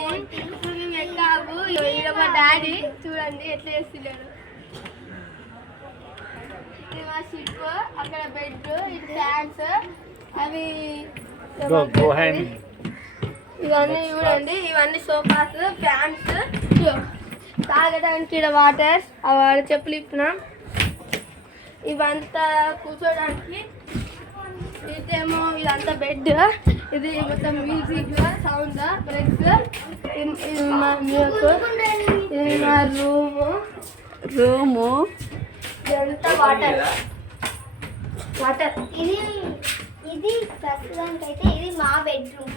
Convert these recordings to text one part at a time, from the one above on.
Boating ఇప్పుడు మేము ఎక్కాము ఈడ మా డాడీ చూడండి ఎట్లా చేస్తున్నాడు. ఇది మా షిప్ అక్కడ బెడ్ ఇది ఫ్యాన్స్ అవి. ఇవన్నీ చూడండి. ఇవన్నీ సోఫాస్ ఫ్యాన్స్. తాగడానికి వాటర్ అవి చెప్పులు ఇప్పినాం. ఇవంతా కూర్చోడానికి ఇదేమో ఇదంతా బెడ్ ఇది మొత్తం మ్యూజిక్ సౌండ్ బ్రెక్స్ ఇది మా మ్యూజిక్ ఇది మా రూము రూము ఇదంతా వాటర్ వాటర్ ఇది ఇది ప్రస్తుతానికి అయితే ఇది మా బెడ్రూమ్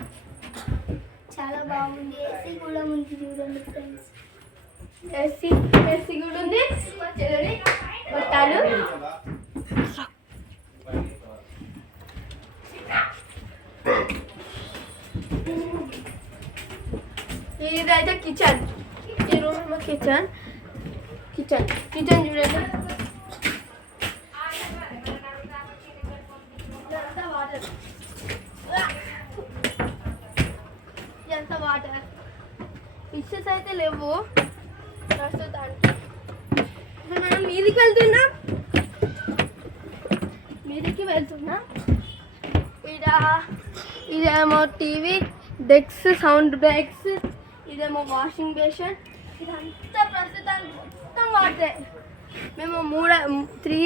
చాలా బాగుంది. ఏసీ కూడా ఉంది చూడండి ఫ్రెండ్స్ ఏసీ ఏసీ కూడా ఉంది. మా చెల్లెడి బట్టాలు ఇదైతే కిచెన్ ఈ రూమ్ కిచెన్ కిచెన్ కిచెన్ చూడండి ఇదంతా వాటర్ ఇదంతా వాటర్ ఫిషెస్ అయితే లేవు ప్రస్తుతానికి ఇప్పుడు మనం మీదికి వెళ్తున్నాం మీదికి వెళ్తున్నాం ఇడ ఇదేమో టీవీ డెక్స్ సౌండ్ బ్యాగ్స్ ఇదేమో వాషింగ్ బేషన్ ఇదంతా ప్రస్తుతానికి మొత్తం వాడితే. మేము మూడ త్రీ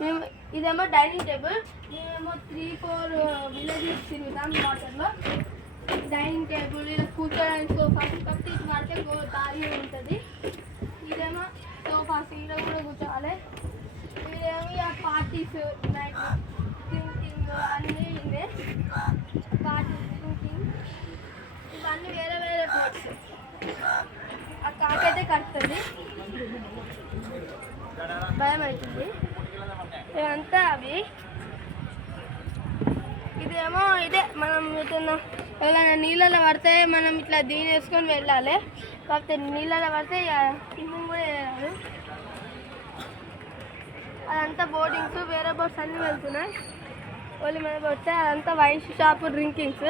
మేము ఇదేమో డైనింగ్ టేబుల్ మేమేమో త్రీ ఫోర్ విలేజెస్ తిరుగుతాం వాటర్లో డైనింగ్ టేబుల్ ఇలా కూర్చోడానికి సోఫాస్ ప్రతి ఇది వరకే గో ఖాళీ ఉంటుంది. ఇదేమో సోఫాస్ ఇలా కూడా కూర్చోవాలి. ఇదేమో పార్టీస్ భయం అవుతుంది ఇదంతా అవి. ఇదేమో ఇదే. మనం ఏదైనా ఎవరైనా నీళ్ళలో పడితే మనం ఇట్లా దీని వేసుకొని వెళ్ళాలి. కాకపోతే నీళ్ళలో పడితే స్విమ్మింగ్ కూడా వెళ్ళాలి. అదంతా బోటింగ్స్ వేరే బోట్స్ అన్నీ వెళ్తున్నాయి. ఓన్లీ మీద పడితే అదంతా వైన్ షాప్ డ్రింకింగ్స్.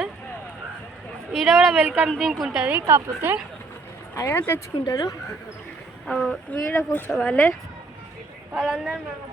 ఈడ కూడా వెల్కమ్ డ్రింక్ ఉంటుంది కాకపోతే అయినా తెచ్చుకుంటారు. వీడ కూర్చోవాలి. వాళ్ళందరూ మేము